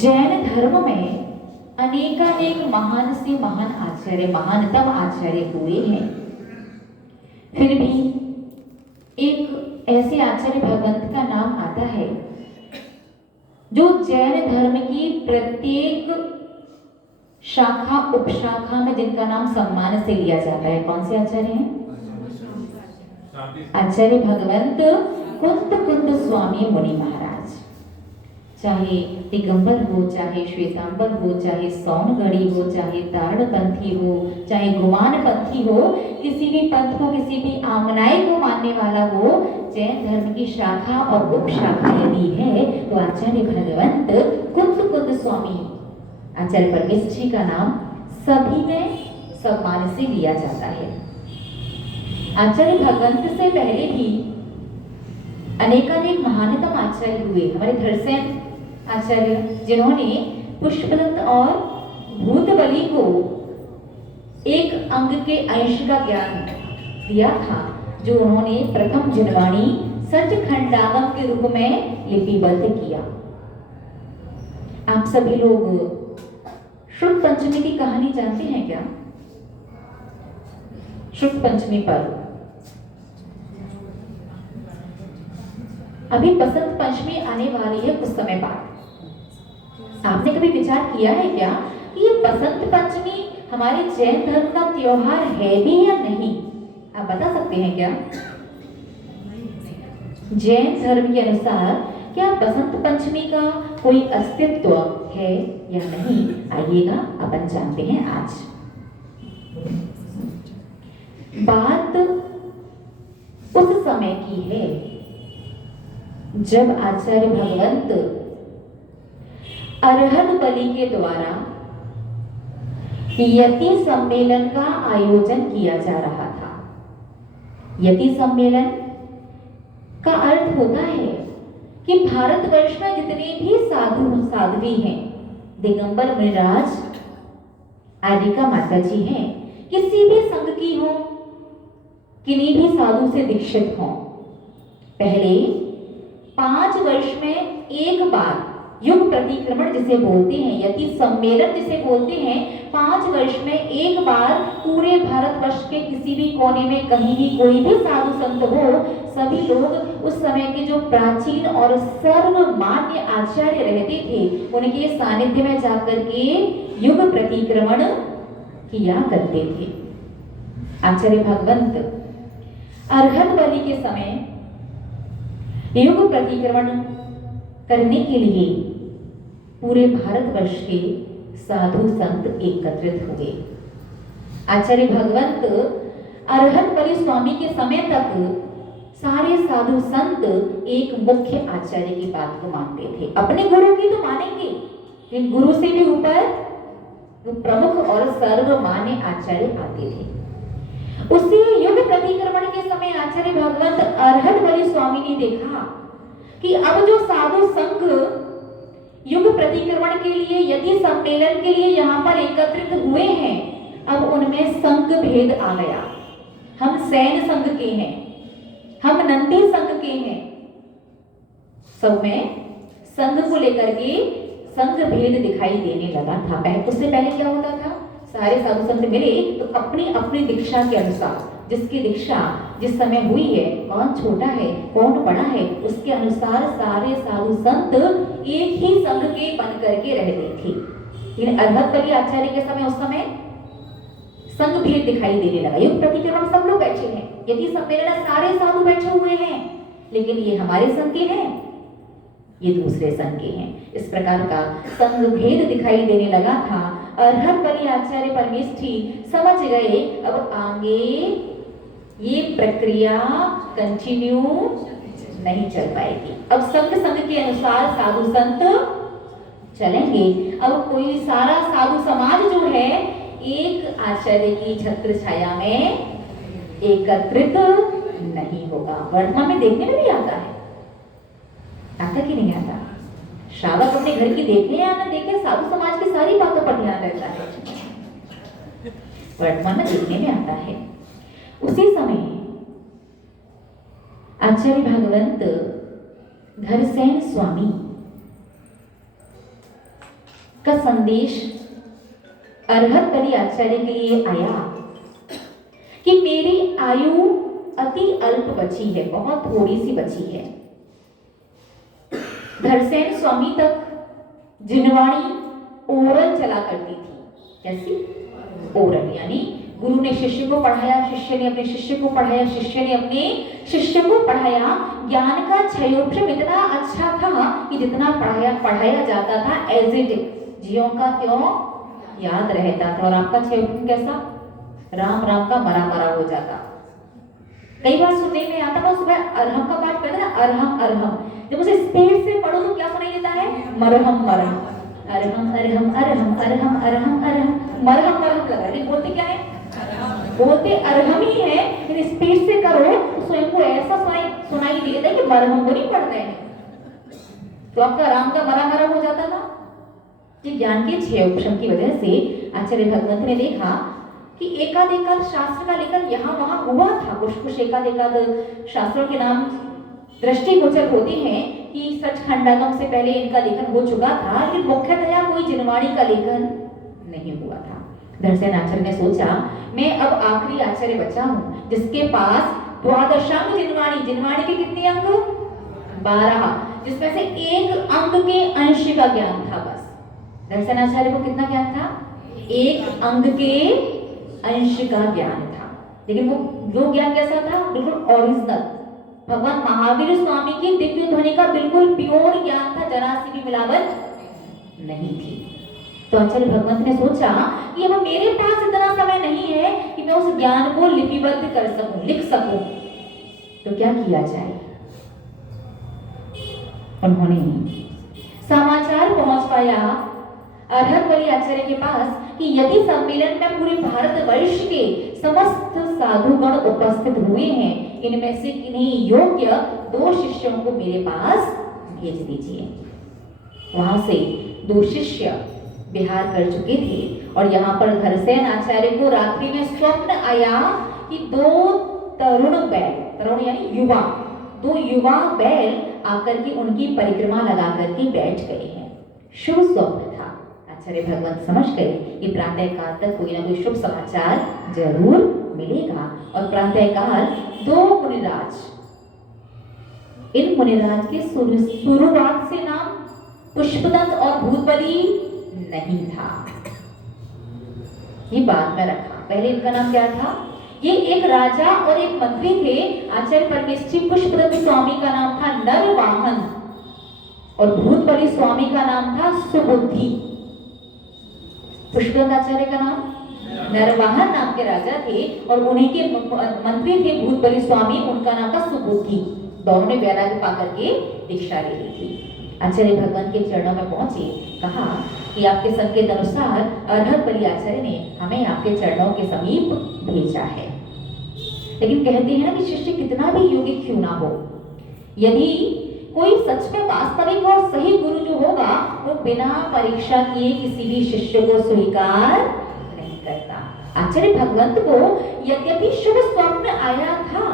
जैन धर्म में अनेकानेक महान से महान आचार्य, महानतम आचार्य हुए हैं। फिर भी एक ऐसे आचार्य भगवंत का नाम आता है जो जैन धर्म की प्रत्येक शाखा उपशाखा में जिनका नाम सम्मान से लिया जाता है। कौन से आचार्य हैं? आचार्य भगवंत कुंत कुंत स्वामी मुनि महाराज। चाहे दिगंबर हो, चाहे श्वेतांबर हो, चाहे सौनगढ़ी हो, चाहे ताड़पंथी हो, चाहे गुमानपंथी हो, किसी भी पंथ को, किसी भी आमनाई को मानने वाला हो, जैन धर्म की शाखा और उपशाखा यदि है तो आचार्य भगवंत कुंत कुंत स्वामी आचार्य परमेश्वर जी का नाम सभी में सम्मान से लिया जाता है। आचार्य भगवंत से पहले भी अनेकानेक महानतम आचार्य हुए। हमारे धरसेन आचार्य, जिन्होंने पुष्पदत्त और भूतबली को एक अंग के अंश का ज्ञान दिया था, जो उन्होंने प्रथम जिनवाणी सचखंडागम के रूप में लिपिबद्ध किया। आप सभी लोग शुक्ल पंचमी की कहानी जानते हैं क्या? शुक्ल पंचमी पर अभी बसंत पंचमी आने वाली है कुछ समय बाद। आपने कभी विचार किया है क्या कि ये बसंत पंचमी हमारे जैन धर्म का त्योहार है भी या नहीं? आप बता सकते हैं क्या? जैन धर्म के अनुसार क्या बसंत पंचमी का कोई अस्तित्व है या नहीं? आइएगा अपन जानते हैं आज। बात उस समय की है जब आचार्य भगवंत अरहत बलि के द्वारा यति सम्मेलन का आयोजन किया जा रहा था। यति सम्मेलन का अर्थ होता है कि भारतवर्ष में जितने भी साधु साध्वी हैं, दिगंबर मुनिराज आदिका माता जी हैं, किसी भी संघ की हो, किन्हीं भी साधु से दीक्षित हो, पहले 5 वर्ष में एक बार युग प्रतिक्रमण जिसे बोलते हैं, यति सम्मेलन जिसे बोलते हैं, 5 वर्ष में एक बार पूरे भारतवर्ष के किसी भी कोने में कहीं भी कोई भी साधु संत हो, सभी लोग उस समय के जो प्राचीन और सर्वमान्य आचार्य रहते थे, उनके सानिध्य में जाकर के युग प्रतिक्रमण किया करते थे। आचार्य भगवंत अरहत बलि के समय युग प्रतिक्रमण करने के लिए पूरे भारतवर्ष के साधु संत एकत्रित हुए। आचार्य भगवंत अरहत बलि स्वामी के समय तक सारे साधु संत एक मुख्य आचार्य की बात को मानते थे। अपने गुरु की तो मानेंगे, लेकिन गुरु से भी ऊपर जो प्रमुख और सर्वमान्य आचार्य आते थे। उसी युग प्रतिक्रमण के समय आचार्य भगवंत अरहत बलि स्वामी ने देखा कि अब जो साधु संघ युग प्रतिक्रमण के लिए, यदि सम्मेलन के लिए यहाँ पर एकत्रित हुए हैं, अब उनमें संघ भेद आ गया। हम सैन संघ के हैं, हम नंदी संघ के हैं, सब में संघ को लेकर के संघ भेद दिखाई देने लगा था। उससे पहले क्या होता था? सारे साधु संत मिले तो अपनी अपनी दीक्षा के अनुसार, जिसकी दीक्षा जिस समय हुई है, कौन छोटा है कौन बड़ा है, उसके अनुसार सारे साधु संत एक ही संघ के बन करके रहते थे। लेकिन अरहत बलि आचार्य के समय उस समय संघ भेद दिखाई देने लगा। युग प्रतिक्रमण सब लोग बैठे हैं, यदि सम्मेलन सारे साधु बैठे हुए हैं, लेकिन ये हमारे संघ के हैं, ये दूसरे संघ के हैं। इस प्रकार का संघ भेद दिखाई देने लगा था। अरहत बलि आचार्य परमेष्ठी समझ गए अब आगे ये प्रक्रिया कंटिन्यू नहीं चल पाएगी। अब संघ के अनुसार साधु संत चलेंगे। अब कोई सारा साधु समाज जो है एक आचार्य की छत्र छाया में एकत्रित नहीं होगा। वर्तमान में देखने में भी आता है, आता कि नहीं आता? श्रावक अपने घर की देखे या ना देखे, साधु समाज की सारी बातों पर ध्यान रहता है, वर्तमान में देखने में आता है। उसी समय आचार्य भगवंत धरसेन स्वामी का संदेश अरहत बलि आचार्य के लिए आया कि मेरी आयु अति अल्प बची है, बहुत थोड़ी सी बची है। धरसेन स्वामी तक जिनवाणी ओरल चला करती थी। कैसी? ओरल, यानी गुरु ने शिष्य को पढ़ाया, शिष्य ने अपने शिष्य को पढ़ाया, शिष्य ने अपने शिष्य को पढ़ाया। ज्ञान का क्षयोक्षम इतना अच्छा था कि जितना पढ़ाया जाता था एज इट ज्यों का त्यों याद रहता था। और आपका क्षयोक्षम कैसा? राम राम का मरा मरा हो जाता। कई बार सुनने में आता था, सुबह अरहम का पाठ करते ना, अरहम अरहम, जब उसे स्पीड से पढ़ो तो क्या सुनाई देता है? मरहम मरहम, अरहम अरहम अरहम अरहम अरहम अरहम, मरहम मरहम लगा। लेकिन बोलते क्या है? बोलते अरहम ही है, लेकिन स्पीड से करो तो स्वयं को ऐसा सुनाई देता है कि मरहम को नहीं पढ़ रहे हैं। तो आपका राम का मरा मरा हो जाता था। ये ज्ञान के क्षयोक्षम की वजह से आचार्य भगवंत ने देखा कि एकाध एकाध शास्त्र का लेखन यहाँ वहां हुआ था। कुछ कुछ एकाध एकाध शास्त्रों के नाम दृष्टिगोचर होते हैं कि सचखंडागम से पहले इनका लेखन हो चुका था, लेकिन मुख्यतया कोई जिनवाणी का लेखन नहीं हुआ था। धरसेन आचार्य ने सोचा, मैं अब आखिरी आचार्य बचा हूं जिसके पास द्वादशांग जिनवाणी, जिनवाणी के कितने अंग? 12, जिसमें से एक अंग के अंश का ज्ञान था। बस धरसेन आचार्य को कितना ज्ञान था? एक अंग के अंश का ज्ञान था। लेकिन वो ज्ञान कैसा था? बिल्कुल ओरिजिनल, भगवान महावीर स्वामी की दिव्य ध्वनि का बिल्कुल प्योर ज्ञान था, जरा सी भी मिलावट नहीं थी। तो आचार्य भगवंत ने सोचा कि अब मेरे पास इतना समय नहीं है कि मैं उस ज्ञान को लिपिबद्ध कर सकूं, लिख सकूं, तो क्या किया जाए। उन्होंने समाचार पहुंच पाया अरहत बलि आचार्य के पास कि यदि सम्मेलन में पूरे भारतवर्ष के समस्त साधुगण उपस्थित हुए हैं, इनमें से किन्हीं योग्य 2 शिष्यों को मेरे पास भेज दीजिए। वहां से 2 शिष्य विहार कर चुके थे और यहाँ पर धरसेन आचार्य को रात्रि में स्वप्न आया कि 2 तरुण बैल, तरुण यानी युवा, 2 युवा बैल आकर के उनकी परिक्रमा लगा करके बैठ गए हैं। शुभ स्वप्न था। आचार्य भगवंत समझ गए कि प्रातः काल तक कोई ना कोई शुभ समाचार जरूर मिलेगा। और प्रातः काल 2 मुनिराज, इन मुनिराज के शुरुआत से नाम पुष्पदंत और भूतबली नहीं था, ये बाद में रखा। पहले इनका नाम क्या था? ये एक राजा और एक मंत्री थे। आचार्य परमेष्ठी पुष्पदंत स्वामी का नाम था नरवाहन और भूतबली स्वामी का नाम था सुबुद्धि। पुष्पदंत आचार्य का नाम नरवाहन नाम के राजा थे और उन्हीं के मंत्री थे भूतबली स्वामी, उनका नाम था सुबुद्धि। दोनों ने वैराग्य पाकर के दीक्षा ले ली थी। आचार्य भगवान के चरणों में पहुंचे, कहा कि आपके संकेत अनुसार अरहत बलि आचार्य ने हमें आपके चरणों के समीप भेजा है। लेकिन कहते हैं कि शिष्य कितना भी योगी क्यों ना हो, यदि कोई सच में वास्तविक और सही गुरु जो होगा वो बिना परीक्षा किए किसी भी शिष्य को स्वीकार नहीं करता। आचार्य भगवंत को यद्यपि शुभ स्वप्न आया था,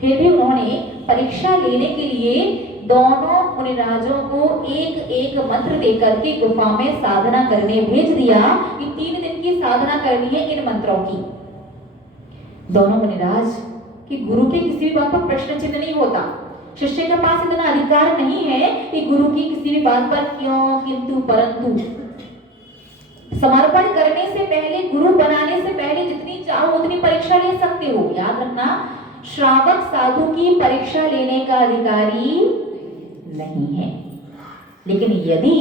फिर भी उन्होंने परीक्षा लेने के लिए दोनों मुनिराजों को एक एक मंत्र देकर के गुफा में साधना करने भेज दिया कि 3 दिन की साधना करनी है इन मंत्रों की। दोनों मुनिराज कि गुरु के किसी भी बात पर प्रश्न चिन्ह नहीं होता, शिष्य के पास इतना अधिकार नहीं है कि गुरु की किसी भी बात पर क्यों, किंतु, परंतु। समर्पण करने से पहले, गुरु बनाने से पहले जितनी चाहो उतनी परीक्षा ले सकते हो। याद रखना, श्रावक साधु की परीक्षा लेने का अधिकारी नहीं है। लेकिन यदि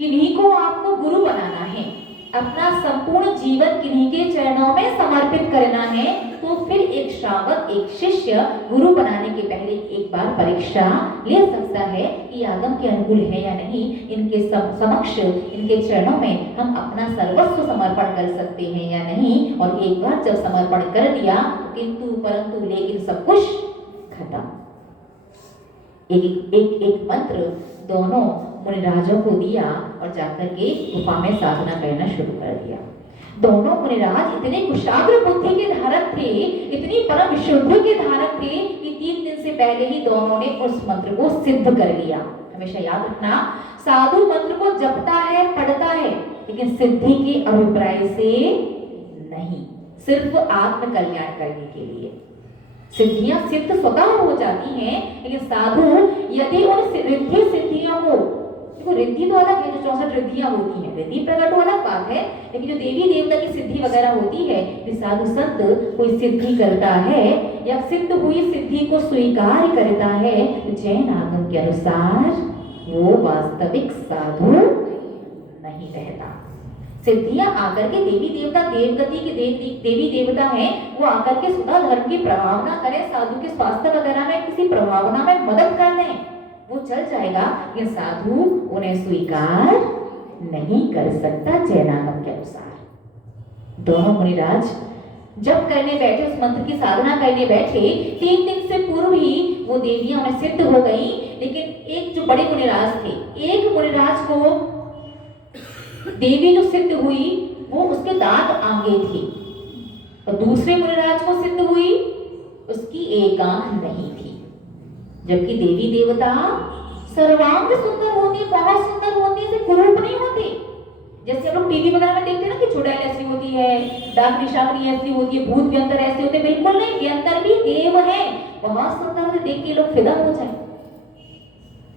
किन्हीं को आपको गुरु बनाना है, अपना संपूर्ण जीवन किन्हीं के चरणों में समर्पित करना है, तो फिर एक श्रावक, एक शिष्य गुरु बनाने के पहले एक बार परीक्षा ले सकता है कि आगम के अनुकूल है या नहीं। इनके समक्ष, इनके चरणों में हम अपना सर्वस्व समर्पण कर सकते हैं या नहीं। और एक बार जब समर्पण कर दिया, किंतु परंतु लेकिन सब कुछ खत्म। एक मंत्र दोनों मुनिराजों को दिया और जाकर के गुफा में साधना करना शुरू कर दिया। दोनों मुनिराज इतने कुशाग्र बुद्धि के धारक थे, इतनी परम विशुद्धि के धारक थे कि 3 दिन से पहले ही दोनों ने उस मंत्र को सिद्ध कर लिया। हमेशा याद रखना, साधु मंत्र को जपता है, पढ़ता है, लेकिन सिद्धि के अभिप्राय से नहीं, सिर्फ आत्म कल्याण करने के लिए। सिद्धियां सिद्ध स्वतः हो जाती हैं, लेकिन साधु यदि उन रिद्धि सिद्धियों को, देखो रिद्धि तो अलग है, जो 64 रिद्धियां होती हैं, रिद्धि प्रकट हो अलग बात है, लेकिन जो देवी देवता की सिद्धि वगैरह होती है, कि साधु संत कोई सिद्धि करता है या सिद्ध हुई सिद्धि को स्वीकार करता है, तो जैन आगम के अनुसार वो वास्तविक साधु नहीं रहता। सिद्धियां आकर के देवी देवता देवगति के देवी देवता हैं, वो आकर के सुधा धर्म की प्रभावना करें, साधु के स्वास्थ्य वगैरह में किसी प्रभावना में मदद कर दें, वो चल जाएगा, ये साधु उन्हें स्वीकार नहीं कर सकता जैनागम के अनुसार। दोनों मुनिराज जब करने बैठे, उस मंत्र की साधना करने बैठे, 3 दिन से पूर्व ही वो देवियां उन्हें सिद्ध हो गई, लेकिन एक जो बड़े मुनिराज थे, एक मुनिराज को देवी जो सिद्ध हुई वो उसके दांत आगे थे, और दूसरे मुनिराज को सिद्ध हुई उसकी एक आंख नहीं थी। जबकि देवी देवता सर्वांग सुंदर होती, बहुत सुंदर होती, से कुरूप नहीं होते। जैसे हम लोग टीवी वगैरह में देखते हैं ना कि चुड़ैल ऐसी होती है, डाक निशावरी ऐसी होती है, भूत व्यंतर ऐसे होते, बिल्कुल नहीं, व्यंतर भी देव है, बहुत सुंदर होते, देख के लोग फिदा हो जाए,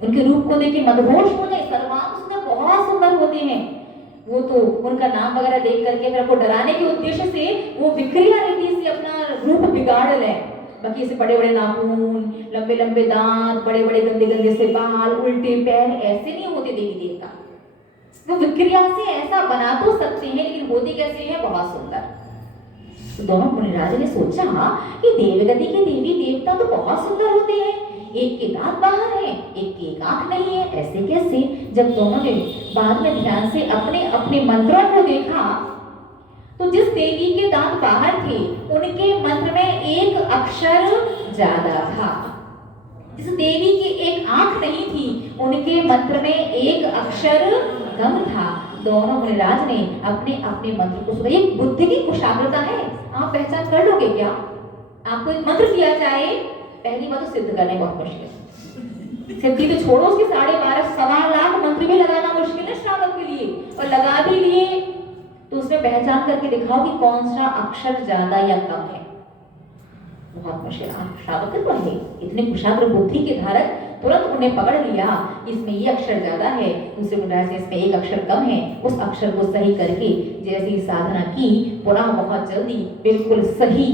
उनके रूप को देख के मदहोश हो जाए, सर्वांग सुंदर, बहुत सुंदर होते हैं। वो तो उनका नाम वगैरह देख करके फिर आपको डराने के उद्देश्य से वो विक्रिया रीति से अपना रूप बिगाड़ लें। बाकी ऐसे बड़े बड़े नाखून, लंबे लंबे दांत, बड़े बड़े गंदे गंदे से बाल, उल्टे पैर, ऐसे नहीं होते देवी देवता। वो विक्रिया से ऐसा बना तो सकते हैं, लेकिन होते कैसे हैं, बहुत सुंदर। तो दोनों मुनिराज ने सोचा कि देवगति के देवी देवता तो बहुत सुंदर होते हैं, एक के दांत बाहर है, एक की एक आंख नहीं है, ऐसे कैसे? जब दोनों ने बाद में ध्यान से अपने अपने मंत्रों को देखा, तो जिस देवी के दांत बाहर थे, उनके मंत्र में एक अक्षर ज्यादा था। जिस देवी की एक आंख नहीं थी, उनके मंत्र में एक अक्षर कम था। दोनों मुनिराज ने अपने अपने मंत्र को सुना। ये बुद्धि की कुशाग्रता है, आप पहचान कर लोगे क्या? आपको एक मंत्र दिया जाए, पहली बात तो सिद्ध करने बहुत मुश्किल है। सिद्धि तो छोड़ो, उसके 12.5 सवा लाख मंत्र भी लगाना मुश्किल है श्रावक के लिए, और लगा भी लिए तो उसमें पहचान करके दिखाओ कि कौन सा अक्षर ज्यादा या कम है, बहुत मुश्किल। आप श्रावक तो है, इतने कुशाग्र बुद्धि के धारक तुरंत उन्हें पकड़ लिया, इसमें ये अक्षर ज्यादा है, दूसरे मुद्रा से इसमें एक अक्षर कम है। उस अक्षर को सही करके जैसी साधना की, पुनः बहुत जल्दी बिल्कुल सही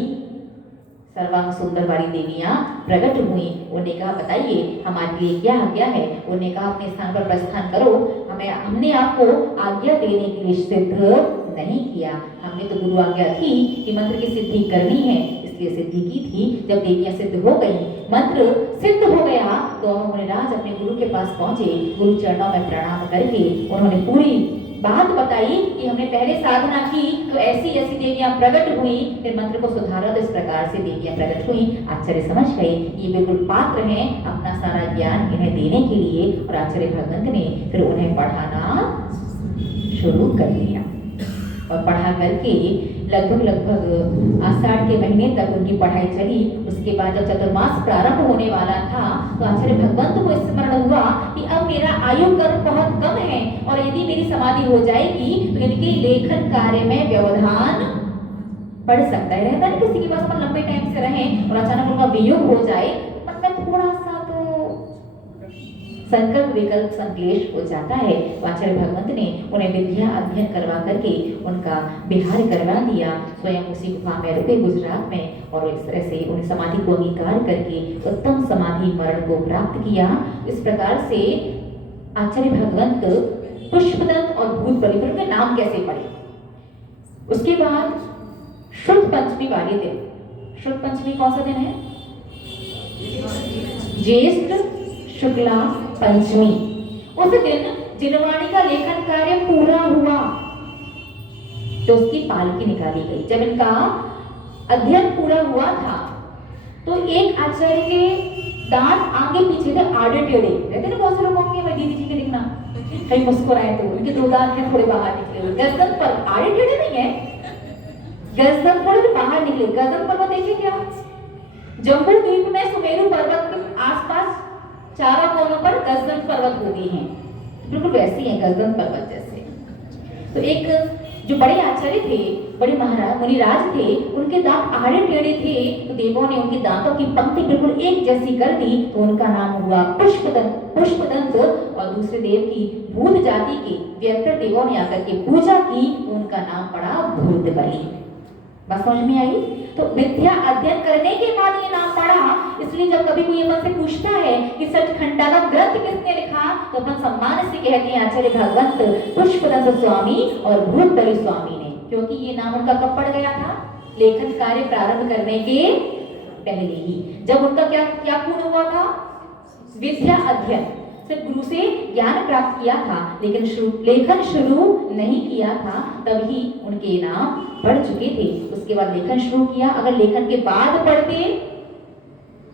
सर्वांग सुंदर वाली देवियां प्रकट हुई। उन्होंने कहा बताइए हमारे लिए क्या आज्ञा है? उन्होंने कहा अपने स्थान पर प्रस्थान करो, हमने आपको आज्ञा देने के लिए सिद्ध नहीं किया, हमने तो गुरु आज्ञा थी कि मंत्र की सिद्धि करनी है, इसलिए सिद्धि की थी। जब देवियां सिद्ध हो गई, मंत्र सिद्ध हो गया, दोनों मुनिराज अपने गुरु के पास पहुंचे। गुरु चरणों में प्रणाम करके उन्होंने पूरी बात बताई कि हमने पहले साधना की तो ऐसी ऐसी देवियां प्रकट हुई, फिर मंत्र को सुधारा तो इस प्रकार से देवियां प्रकट हुई। आचार्य समझ गए ये बिल्कुल पात्र हैं अपना सारा ज्ञान इन्हें देने के लिए, और आचार्य भगवंत ने फिर उन्हें पढ़ाना शुरू कर दिया। और पढ़ा करके लगभग आषाढ़ के महीने तक उनकी पढ़ाई चली। उसके बाद जब चतुर्मास प्रारंभ होने वाला था, तो आचार्य भगवंत को स्मरण हुआ कि अब मेरा आयु कर्म बहुत कम है, और यदि मेरी समाधि हो जाएगी तो इनके लेखन कार्य में व्यवधान पड़ सकता है। रहता है किसी के पास अपन लंबे टाइम से रहें और अचानक उनका वियोग हो जाए, मन में थोड़ा सा तो संकल्प विकल्प संक्लेश हो जाता है। आचार्य भगवंत ने उन्हें विद्या अध्ययन करवा करके उनका बिहार करवा दिया। स्वयं उसी गुफा में रुके गुजरात में, और इस तरह से उन्हें समाधि को अंगीकार करके उत्तम समाधि मरण को प्राप्त किया। इस प्रकार से आचार्य भगवंत पुष्पदत्त और भूत बलि के नाम कैसे पड़े। उसके बाद शुद्ध पंचमी वाले दिन, शुद्ध पंचमी कौन सा दिन है? ज्येष्ठ शुक्ला पंचमी। उस दिन जिनवाणी का लेखन कार्य पूरा हुआ तो उसकी पालकी निकाली गई। जब इनका अध्ययन पूरा हुआ था तो एक आचार्य के दांत आगे पीछे थे, आड़े टेढ़े रहते ना बहुत से लोगों के। मैं दीदी जी के देखना कहीं मुस्कुराए तो उनके 2 दांत थोड़े बाहर निकले हुए, गर्दन पर आड़े टेढ़े नहीं है, गर्दन थोड़े बाहर निकले। गर्दन पर्वत देखे क्या? जम्बू द्वीप में सुमेरु पर्वत के आसपास चारों कोनों पर गर्दन पर्वत होते हैं। बिल्कुल वैसे ही है, गर्दन पर्वत जैसे। तो एक जो बड़े आचार्य थे, बड़े महाराज मुनिराज थे, उनके दांत आड़े टेढ़े थे, तो देवों ने उनके दांतों की पंक्ति बिल्कुल एक जैसी कर दी, तो उनका नाम हुआ पुष्पदंत। और दूसरे देव की भूत जाति के व्यक्तर देवों ने आकर के पूजा की, तो उनका नाम पड़ा भूतबली। बात समझ में आई? तो विद्या अध्ययन करने के बाद ये नाम पड़ा। इसलिए जब कभी कोई अपन से पूछता है कि सचखंडागम ग्रंथ किसने लिखा, तो अपन सम्मान से कहते हैं आचार्य भगवंत पुष्पदंत स्वामी और भूतबली स्वामी ने, क्योंकि ये नाम उनका कब पड़ गया था? लेखन कार्य प्रारंभ करने के पहले ही, जब उनका क्या क्या पूर्ण हुआ था? विद्या अध्ययन, सिर्फ गुरु से ज्ञान प्राप्त किया था, लेकिन लेखन शुरू नहीं किया था, तभी उनके नाम पढ़ चुके थे। उसके बाद लेखन शुरू किया। अगर लेखन के बाद पढ़ते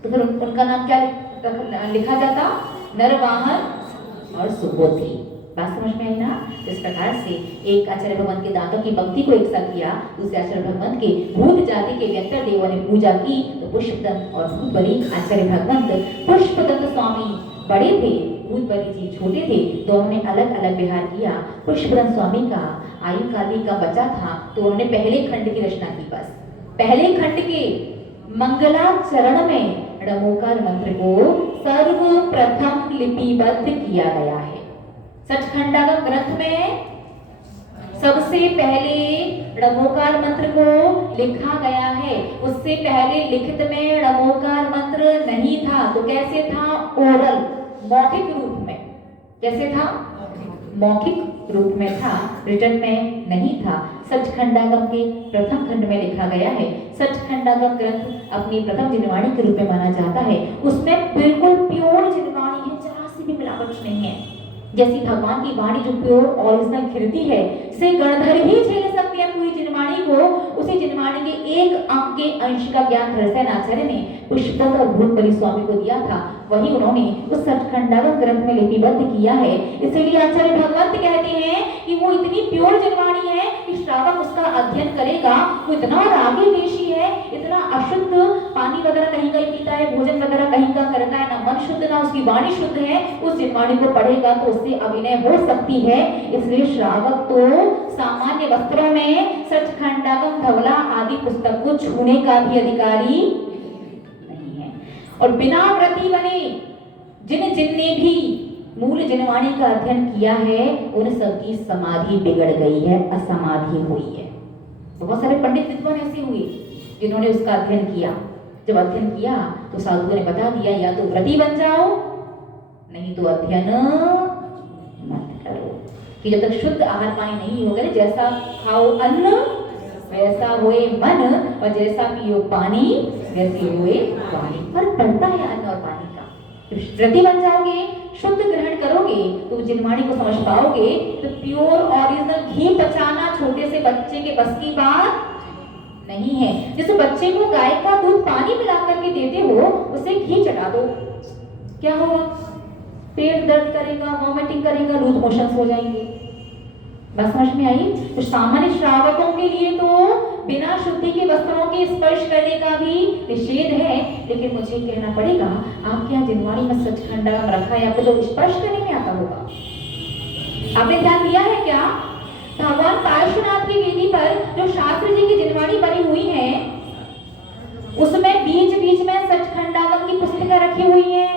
तो फिर उनका नाम क्या लिखा जाता? नरवाहन और सुबोधि। बात समझ में आई ना? इस प्रकार से एक आचार्य भगवान के दांतों की पंक्ति को एक साथ किया, दूसरे आचार्य भगवान के भूत जाति के व्यक्तर देवों ने पूजा की, तो पुष्पदंत और भूतबली आचार्य भगवंत पुष्पदंत स्वामी बड़े थे, भूतबली जी छोटे थे, दोनों ने अलग अलग विहार किया। पुष्पदंत स्वामी का आयु काली का बचा था, तो उन्होंने पहले खंड की रचना की। बस पहले खंड के मंगलाचरण में णमोकार मंत्र को सर्वप्रथम लिपिबद्ध किया गया है। सचखंडागम ग्रंथ में सबसे पहले णमोकार मंत्र को लिखा गया है। उससे पहले लिखित में णमोकार मंत्र नहीं था। तो कैसे था? ओरल, मौखिक रूप में। कैसे था? मौखिक रूप में था, रिटन में नहीं था। सचखंडागम के प्रथम खंड में लिखा गया है। सचखंडागम ग्रंथ अपनी प्रथम जिनवाणी के रूप में माना जाता है। उसमें बिल्कुल प्योर जिनवाणी है, जरा सी भी मिलावट नहीं है। जैसी भगवान की वाणी जो प्योर ओरिजिनल खिलती है, से गणधर ही झेल सकते हैं पूरी जिनवाणी को। उसी जिनवाणी के एक अंक के अंश का ज्ञान धरसेन आचार्य ने पुष्पदंत और भूतबली स्वामी को दिया था, वही उन्होंने उस सचखंडागम ग्रंथ में लिपिबद्ध किया है। इसलिए आचार्य भगवंत कहते हैं कि वो इतनी प्योर जिनवाणी है कि श्रावक उसका अध्ययन करेगा, वो इतना रागी देशी है, इतना अशुद्ध, पानी वगैरह कहीं कहीं पीता है, भोजन वगैरह कहीं का करता है, ना मन शुद्ध ना उसकी वाणी शुद्ध है, उस जिनवाणी को पढ़ेगा तो उससे अभिनय हो सकती है। इसलिए श्रावक तो सामान्य वस्त्रों में सचखंडागम धवला आदि पुस्तक को छूने का भी अधिकारी नहीं है। और बिना व्रती बने जिनने भी मूल जिनवाणी का अध्ययन किया है, उन सबकी समाधि बिगड़ गई है, असमाधि हुई है। बहुत सारे पंडित विद्वान ऐसे हुए जिन्होंने उसका अध्ययन किया। जब अध्ययन किया तो साधुओं ने बता दिया, या तो व्रती बन जाओ, नहीं तो अध्ययन मत करो। कि जब तक शुद्ध आहार पानी नहीं होगा, जैसा खाओ अन्न वैसा होए मन, और जैसा पियो पानी वैसे होए वाणी। फर्क पड़ता है अन्न और पानी का। व्रती बन जाओगे, शुद्ध ग्रहण करोगे, तो जिनवाणी को समझ पाओगे। तो प्योर ओरिजिनल घी पचाना छोटे से बच्चे के बस की बात नहीं है। जैसे बच्चे को गाय का दूध पानी मिला करके देते हो, उसे घी चटा दो, क्या होगा? पेट दर्द करेगा, वॉमिटिंग करेगा, लूज मोशंस हो जाएंगे। बस समझ में आई? तो सामान्य श्रावकों के लिए तो बिना शुद्धि के वस्त्रों के स्पर्श करने का भी निषेध है। लेकिन मुझे कहना पड़ेगा, आपके यहाँ जिनवाणी में सचखंडागम रखा है, आपको तो स्पर्श करने में आता होगा। आपने ध्यान दिया है क्या? भगवान पार्श्वनाथ की वेदी पर जो शास्त्री जी की जिनवाणी बनी हुई है, उसमें बीच बीच में सचखंडागम की पुस्तिका रखी हुई है,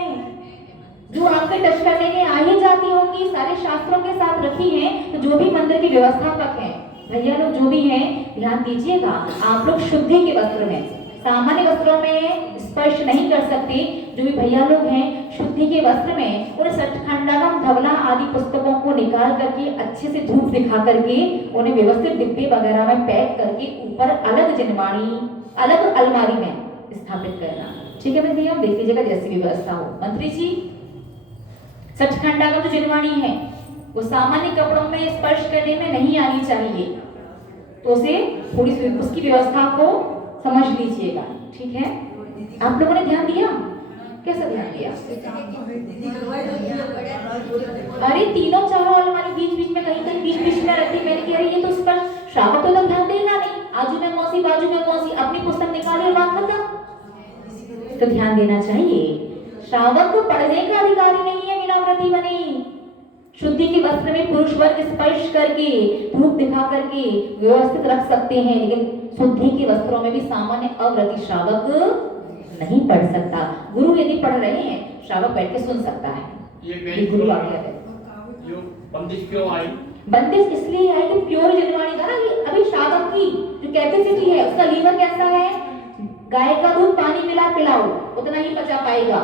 जो आपके टच करने में आ ही जाती होंगी, सारे शास्त्रों के साथ रखी हैं। तो जो भी मंदिर के व्यवस्थापक हैं, भैया लोग जो भी हैं, ध्यान दीजिएगा, आप लोग शुद्धि के वस्त्र में, सामान्य वस्त्रों में स्पर्श नहीं कर सकते। जो भी भैया लोग हैं, शुद्धि के वस्त्र में उन सचखंडागम धवला आदि पुस्तकों को निकाल करके अच्छे से धूप दिखा करके उन्हें व्यवस्थित डिब्बे वगैरह में पैक करके ऊपर अलग जिनवाणी अलग अलमारी में स्थापित करना। ठीक है भैया, देख लीजिएगा जैसी भी व्यवस्था हो। मंत्री जी, सचखंडागम जो जिनवाणी है वो सामान्य कपड़ों में स्पर्श करने में नहीं आनी चाहिए, तो उसे थोड़ी सी उसकी व्यवस्था को समझ लीजिएगा। ठीक है, आप लोगों ने ध्यान दिया? कैसा ध्यान दिया? अरे तीनों चारों अलमारी बीच बीच में कहीं कहीं बीच बीच में रखी। मैंने कह रही ये तो स्पर्श श्रावक तो ध्यान देगा नहीं, आजू में कौन सी बाजू में कौन सी, अपनी पुस्तक निकाली और बात खत्म। तो ध्यान देना चाहिए, श्रावक को पढ़ने का अधिकारी नहीं है बिना व्रती बने। शुद्धि के वस्त्र में पुरुष वर्ग स्पर्श करके, धूप दिखा करके व्यवस्थित रख सकते हैं, लेकिन शुद्धि के वस्त्रों में भी सामान्य अव्रती श्रावक नहीं पढ़ सकता। गुरु यदि पढ़ रहे हैं, श्रावक बैठ के सुन सकता है। ये गुरु आज्ञा है। बंदिश क्यों आई? बंदिश इसलिए आई कि प्योर जनवाणी का ना, कि अभी श्रावक की जो कैपेसिटी है, उसका लीवर कैसा है, गाय का दूध पानी मिला पिलाओ उतना ही पचा पाएगा,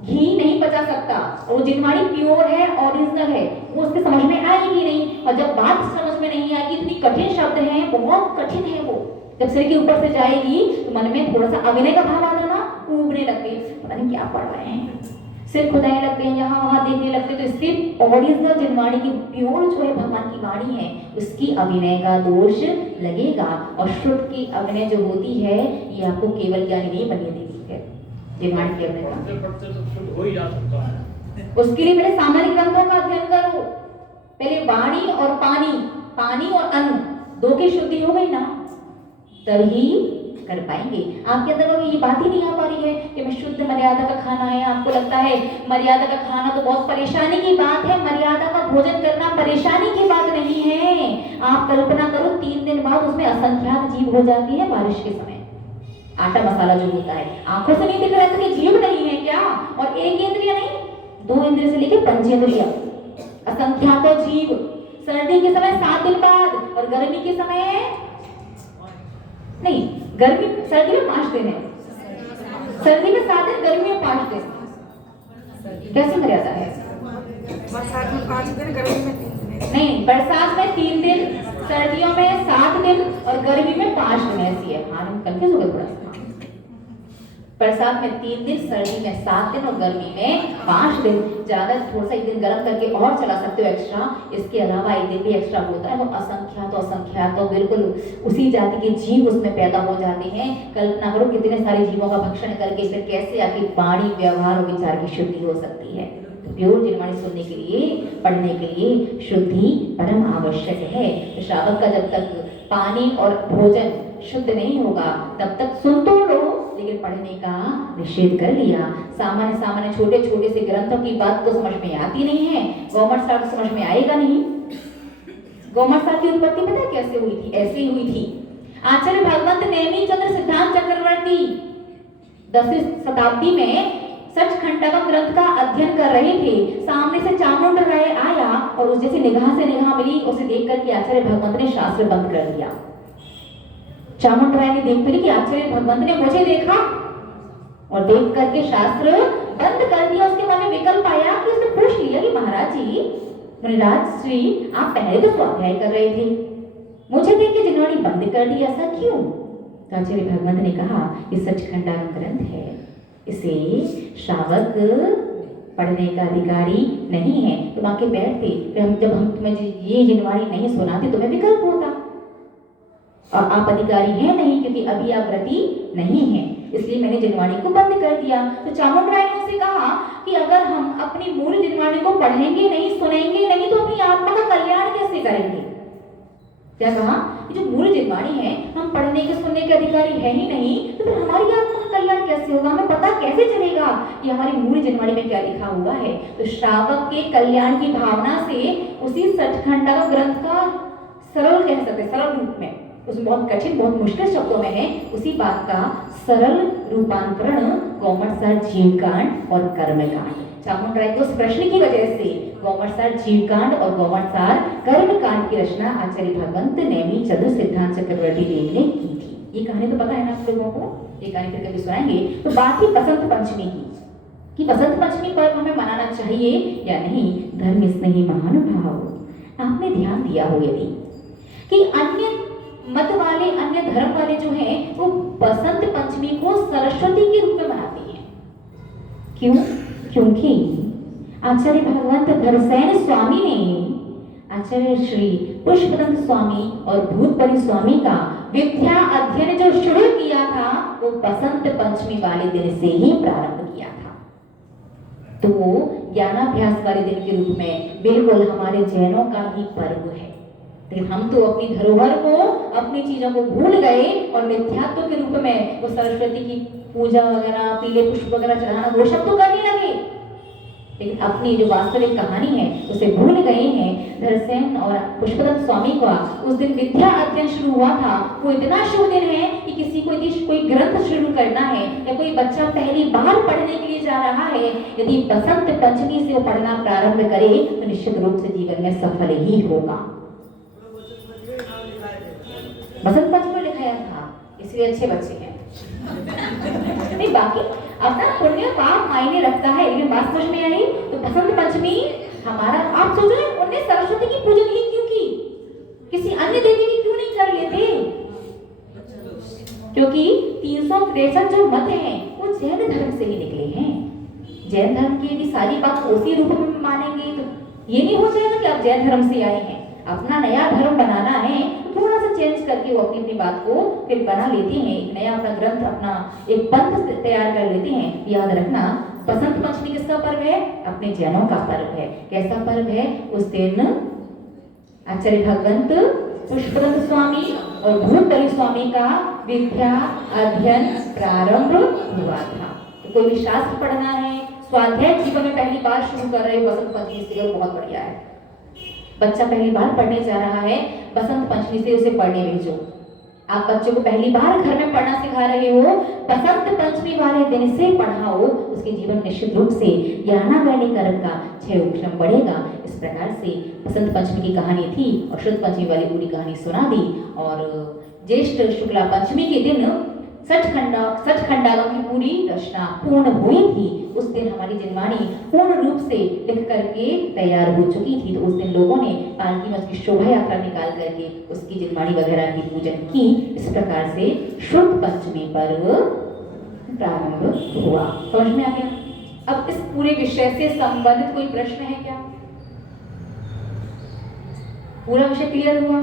घी नहीं पचा सकता। और वो जिनवाणी प्योर है, ओरिजिनल है, वो उसके समझ में आएगी नहीं। और जब बात समझ में नहीं आएगी, इतनी कठिन शब्द है, बहुत कठिन है वो, जब सिर के ऊपर से जाएगी तो मन में थोड़ा सा अभिनय का भाव आता ना, ऊबने लगते, पता नहीं क्या पढ़ रहे हैं, सिर खुदाने लगते हैं, यहाँ वहां देखने लगते हैं। तो इससे ओरिजिनल जिनवाणी की प्योर जो है भगवान की वाणी है, उसकी अभिनय का दोष लगेगा। और शुद्ध की अभिनय जो होती है, ये आपको केवल ज्ञानी नहीं बनने देती है। जिनवाणी की अभिनय पढ़ते तो शुद्ध हो ही जा सकता है। उसके लिए पहले सामान्य ग्रंथों का अध्ययन करो। पहले वाणी और पानी, पानी और अन्न, दो की शुद्धि हो गई ना, तभी कर पाएंगे। आपके अंदर अभी ये बात ही नहीं आ पा रही है कि मैं शुद्ध मर्यादा का खाना है। आपको लगता है मर्यादा का खाना तो बहुत परेशानी की बात है, मर्यादा का भोजन करना परेशानी की बात नहीं है। आप कल्पना करो 3 दिन बाद उसमें असंख्यात जीव हो जाती है बारिश के समय। आटा मसाला जो होता है, आंखों से नहीं दिख रहा है तो जीव नहीं है क्या? और एक इंद्रिय नहीं, 2 इंद्रिय से लेकर पंचेंद्रिय, असंख्यात जीव। सर्दी के समय 7 दिन बाद, और गर्मी के समय नहीं, गर्मी सर्दी में 5 दिन है, सर्दी में 7 दिन, गर्मी में 5 दिन। कैसे मर्यादा है? बरसात में 5 दिन, गर्मी में 3 दिन। नहीं, बरसात में 3 दिन, सर्दियों में 7 दिन और गर्मी में 5 दिन, ऐसी है। हाँ, कंफ्यूज हो गए थोड़ा सा। बरसात में 3 दिन, सर्दी में 7 दिन और गर्मी में 5 दिन। ज्यादा थोड़ा सा एक दिन गर्म करके और चला सकते हो एक्स्ट्रा, इसके अलावा एक दिन भी एक्स्ट्रा होता है। तो असंख्यात तो बिल्कुल उसी जाति के जीव उसमें पैदा हो जाते हैं। कल्पना करो कितने सारे जीवों का भक्षण करके फिर कैसे आपकी वाणी, व्यवहार और विचार की शुद्धि हो सकती है। प्योर जिनवाणी सुनने के लिए, पढ़ने के लिए शुद्धि परम आवश्यक है। तो श्रावक का जब तक पानी और भोजन शुद्ध नहीं होगा, तब तक सुन तो लो, लेकिन पढ़ने का निषेध कर लिया। सामान्य छोटे छोटे से ग्रंथों की बात तो समझ में आती नहीं है, गौमट सार तो समझ में आएगा नहीं। गौमट सार की उत्पत्ति पता है कैसे हुई थी? ऐसे ही हुई थी। आचार्य भगवंत नेमी चंद्र सिद्धांत चक्रवर्ती 10वीं शताब्दी में सचखंडा ग्रंथ का अध्ययन कर रहे थे। सामने से चामुंड राय आया और उस जैसी निगाह से निगाह मिली, उसे देख करके आचार्य भगवंत ने शास्त्र बंद कर दिया। चामुंड राय ने देख कर कि आचार्य भगवंत ने मुझे देखा और देख करके शास्त्र बंद कर दिया। उसके मन में विकल्प आया कि उसने पूछ लिया कि महाराज जी, मुनिराज श्री, आप पहले तो स्वाध्याय कर रहे थे, मुझे देख के जिन्होंने बंद कर दिया, ऐसा क्यों? तो आचार्य भगवंत ने कहा, ये सचखंडा ग्रंथ है, इसे श्रावक पढ़ने का अधिकारी नहीं है। तुम आके बैठते, जब हम तुम्हें ये जिनवाणी नहीं सुनाते, तुम्हें विकल्प होता। और आप अधिकारी हैं नहीं, क्योंकि अभी आप व्रती नहीं हैं, इसलिए मैंने जिनवाणी को बंद कर दिया। तो चामुंड राय ने उसे कहा कि अगर हम अपनी मूल जिनवाणी को पढ़ेंगे नहीं, सुनेंगे नहीं, तो अपनी आत्मा का कल्याण कैसे करेंगे? क्या कहा? जो मूल जिनवाणी है, हम पढ़ने के सुनने के अधिकारी है ही नहीं, तो फिर हमारी आत्मा का कल्याण कैसे होगा? हमें पता कैसे चलेगा कि हमारी मूल जिनवाणी में क्या लिखा हुआ है? तो श्रावक के कल्याण की भावना से उसी सचखंडा ग्रंथ का सरल कह सकते, सरल रूप में, उसमें बहुत कठिन, बहुत मुश्किल शब्दों में है, उसी बात का सरल रूपांतरण गौमटसार जीवकांड और कर्मकांड। चामुंड राय के उस प्रश्न की वजह से गौमटसार जीवकांड और गौमटसार कर्मकांड की रचना आचार्य भगवंत नेमी चंद्र सिद्धांत चक्रवर्ती देव ने की थी। ये कहानी तो पता है ना आप लोगों को, ये कहानी फिर कभी सुनाएंगे। तो बात ही बसंत पंचमी की, कि बसंत पंचमी पर्व हमें मनाना चाहिए या नहीं। धर्म स्नेही महानुभाव, आपने ध्यान दिया हो यदि कि अन्य मत वाले, अन्य धर्म वाले जो हैं, वो बसंत पंचमी को सरस्वती के रूप में मनाते हैं। क्यों? क्योंकि आचार्य भगवंत धरसेन स्वामी ने आचार्य श्री पुष्पदंत स्वामी और भूतपरी स्वामी का विद्या अध्ययन जो शुरू किया था, वो बसंत पंचमी वाले दिन से ही प्रारंभ किया था। तो वो ज्ञानाभ्यास वाले दिन के रूप में बिल्कुल हमारे जैनों का ही पर्व है। लेकिन हम तो अपनी धरोहर को, अपनी चीजों को भूल गए और मिथ्यात्व के रूप में वो सरस्वती की पूजा वगैरह, पीले पुष्प वगैरह चढ़ाना, वो सब तो करने लगे। लेकिन अपनी जो वास्तविक कहानी है उसे भूल गए हैं। धरसेन और पुष्पदत्त स्वामी का उस दिन विद्या अध्ययन शुरू हुआ था। वो इतना शुभ दिन है कि किसी को यदि कोई ग्रंथ शुरू करना है या कोई बच्चा पहली बार पढ़ने के लिए जा रहा है, यदि बसंत पंचमी से वो पढ़ना प्रारंभ करे तो निश्चित रूप से जीवन में सफल ही होगा। बसंत पंचमी लिखाया था इसलिए अच्छे बच्चे हैं। नहीं, बाकी अपना पुण्य पाप मायने रखता है, लेकिन बात समझ में आई तो बसंत पंचमी हमारा, आप सोचो ना उन्होंने सरस्वती की पूजन ही क्यों की, किसी अन्य देवी की क्यों नहीं कर लेते? क्योंकि 363 जो मत हैं वो जैन धर्म से ही निकले हैं। जैन धर्म की यदि सारी बात उसी रूप में मानेंगे तो ये नहीं हो जाएगा कि आप जैन धर्म से आए हैं। अपना नया धर्म बनाना है तो थोड़ा सा चेंज करके वो अपनी अपनी बात को फिर बना लेते हैं, एक नया अपना ग्रंथ, अपना एक पंथ तैयार कर लेते हैं। याद रखना, बसंत पंचमी किसका पर्व है? अपने जैनों का पर्व है। कैसा पर्व है? उस दिन आचार्य भगवंत पुष्पदत्त स्वामी और भूतबली स्वामी का विद्या अध्ययन प्रारंभ हुआ था। तो कोई भी शास्त्र पढ़ना है, स्वाध्याय जीवन में पहली बार शुरू कर रहे हो बसंत पंचमी से, बहुत बढ़िया है। बच्चा पहली बार पढ़ने जा रहा है, बसंत पंचमी से उसे पढ़ने भेजो। आप बच्चे को पहली बार घर में पढ़ना सिखा रहे हो, बसंत पंचमी वाले दिन से पढ़ाओ, उसके जीवन निश्चित रूप से यानावैनी कर्म का 6 उपक्रम बढ़ेगा। इस प्रकार से बसंत पंचमी की कहानी थी और शुद्ध पंचमी वाली पूरी कहानी सुना दी। और ज्येष्ठ शुक्ला पंचमी के दिन सचखंडागम की पूरी रचना पूर्ण हुई थी। उस दिन हमारी जिनवाणी पूर्ण रूप से लिख करके तैयार हो चुकी थी। तो उस दिन लोगों ने पालकी में उसकी शोभा यात्रा निकाल करके उसकी जिनवाणी वगैरह की पूजन की। इस प्रकार से शुद्ध पंचमी पर्व प्रारंभ हुआ। समझ में आ गया? अब इस पूरे विषय से संबंधित कोई प्रश्न है क्या? पूरा विषय क्लियर हुआ?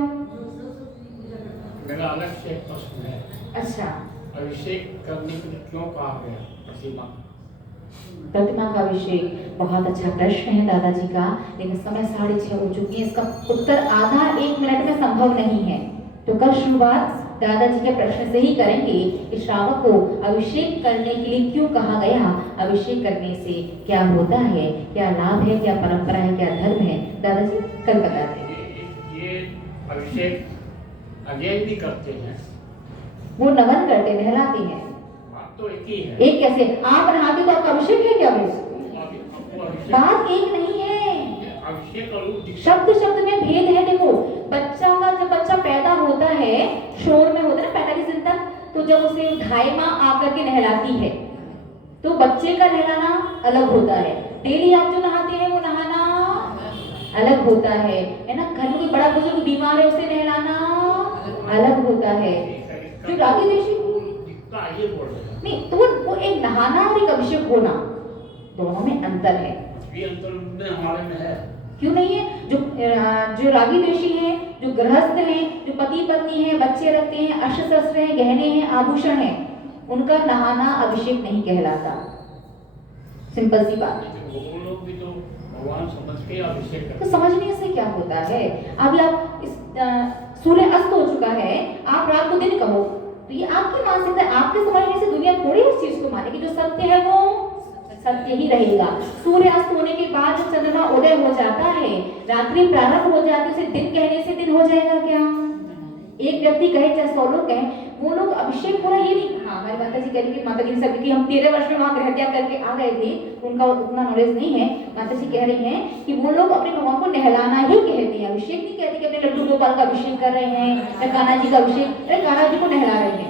मेरा अलग से प्रश्न है। अच्छा, अभिषेक करने के लिए क्यों कहा गया प्रतिमा का अभिषेक? बहुत अच्छा प्रश्न है दादाजी का, लेकिन समय 6:30 हो चुकी है। इसका उत्तर आधा 1 मिनट में संभव नहीं है, तो कल शुरुआत दादाजी के प्रश्न से ही करेंगे कि श्रावक को अभिषेक करने के लिए क्यों कहा गया, अभिषेक करने से क्या होता है, क्या लाभ है, क्या परंपरा है, क्या धर्म है। दादाजी कल बताते हैं। ये अभिषेक अजय भी करते हैं, वो नमन करते, नहलाते हैं। बात तो एक ही है। एक कैसे? आप नहाते तो आपका अभिषेक है क्या? वो अभिषेक बात एक नहीं है, अभिषेक और शब्द शब्द में भेद है। देखो, बच्चा का जब बच्चा पैदा होता है, शोर में होता है ना 45 दिन तक, तो जब उसे गाय माँ आकर के नहलाती है तो बच्चे का नहलाना अलग होता है। डेली आप जो नहाते हैं वो नहाना अलग होता है ना। घर में कोई बड़ा बुजुर्ग बीमार है, उसे नहलाना अलग होता है। जो रागी देशी नहीं, तो वो एक नहाना और एक अभिषेक होना, दोनों में अंतर है। अंतर हमारे में है, क्यों नहीं है? जो रागी देशी हैं, जो गृहस्थ हैं, जो पति पत्नी हैं, बच्चे रखते हैं, अस्त्र शस्त्र हैं, गहने हैं, आभूषण हैं, उनका नहाना अभिषेक नहीं कहलाता। सिंपल सी बात। वो लोग भी तो भगवान समझ के अभिषेक करते तो समझने से क्या होता है? अभी आप इस सूर्य अस्त हो चुका है, आप रात को दिन कहो, तो ये आपकी मानसिकता है। आपके समझने से दुनिया थोड़ी उस चीज को मानेगी। जो सत्य है वो सत्य ही रहेगा। सूर्य अस्त होने के बाद जब चंद्रमा उदय हो जाता है, रात्रि प्रारंभ हो जाती है, उसे दिन कहने से दिन हो जाएगा क्या? एक व्यक्ति कहे चाहे 100 लोग कहें, वो लोग अभिषेक हो रहा है ये नहीं। हाँ, हमारी माता जी कह रही है, माता जी सब कि हम 13 वर्ष में वहां ग्रह त्याग करके आ गए थे, उनका उतना नॉलेज नहीं है। माता जी कह रही हैं कि वो लोग अपने भगवान को नहलाना ही कहते हैं, अभिषेक नहीं कहते कि अपने लड्डू गोपाल का अभिषेक कर रहे हैं या कान्हा जी का अभिषेक। अरे कान्हा जी को नहला रहे हैं,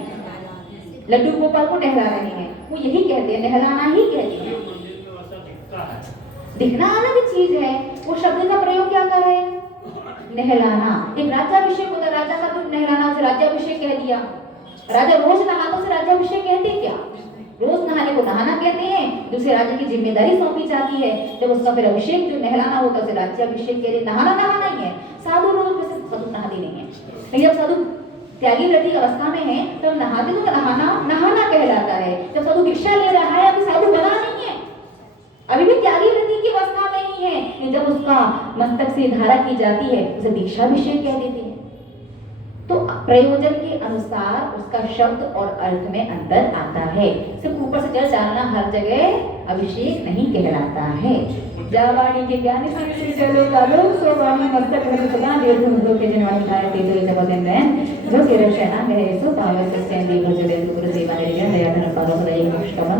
लड्डू गोपाल को नहला रहे हैं, वो यही कहते हैं, नहलाना ही कहते हैं। दिखना अलग चीज है, वो शब्द का प्रयोग क्या कर रहे हैं? नहलाना। एक राज्याभिषेक होता है, राजा का तो नहलाना, उसे राज्याभिषेक कह दिया। राजा रोज नहाता, उसे राज्याभिषेक कहते हैं क्या? रोज नहाने को नहाना कहते हैं, दूसरे राजा की जिम्मेदारी सौंपी जाती है। जब उसका फिर अभिषेक जो नहलाना होता है उसे राज्याभिषेक कहते हैं। नहाना नहाना ही है। साधु लोग जैसे साधु नहाते नहीं है, लेकिन जब साधु त्यागी व्रती अवस्था में है तब नहाते तो नहाना नहाना कहलाता है। जब साधु दीक्षा ले रहा है, अभी साधु बना नहीं है, अभी भी त्यागी व्रती की अवस्था में ही है, जब उसका मस्तक से धारा की जाती है उसे दीक्षाभिषेक कह देते हैं। तो प्रयोजन के अनुसार उसका शब्द और अर्थ में अंतर आता है। सिर्फ ऊपर से जल डालना हर जगह अभिषेक नहीं कहलाता है। जावाणी के ज्ञान श्री चले कालो सो वाणी मस्तक में सदा देव हुंदो के जनवाणी थाय ते तो जबतन में जो के रक्षणा गए सो पावे सत्यन दी भजरे गुरु देवा ने दया धन पालो हरे नमस्कार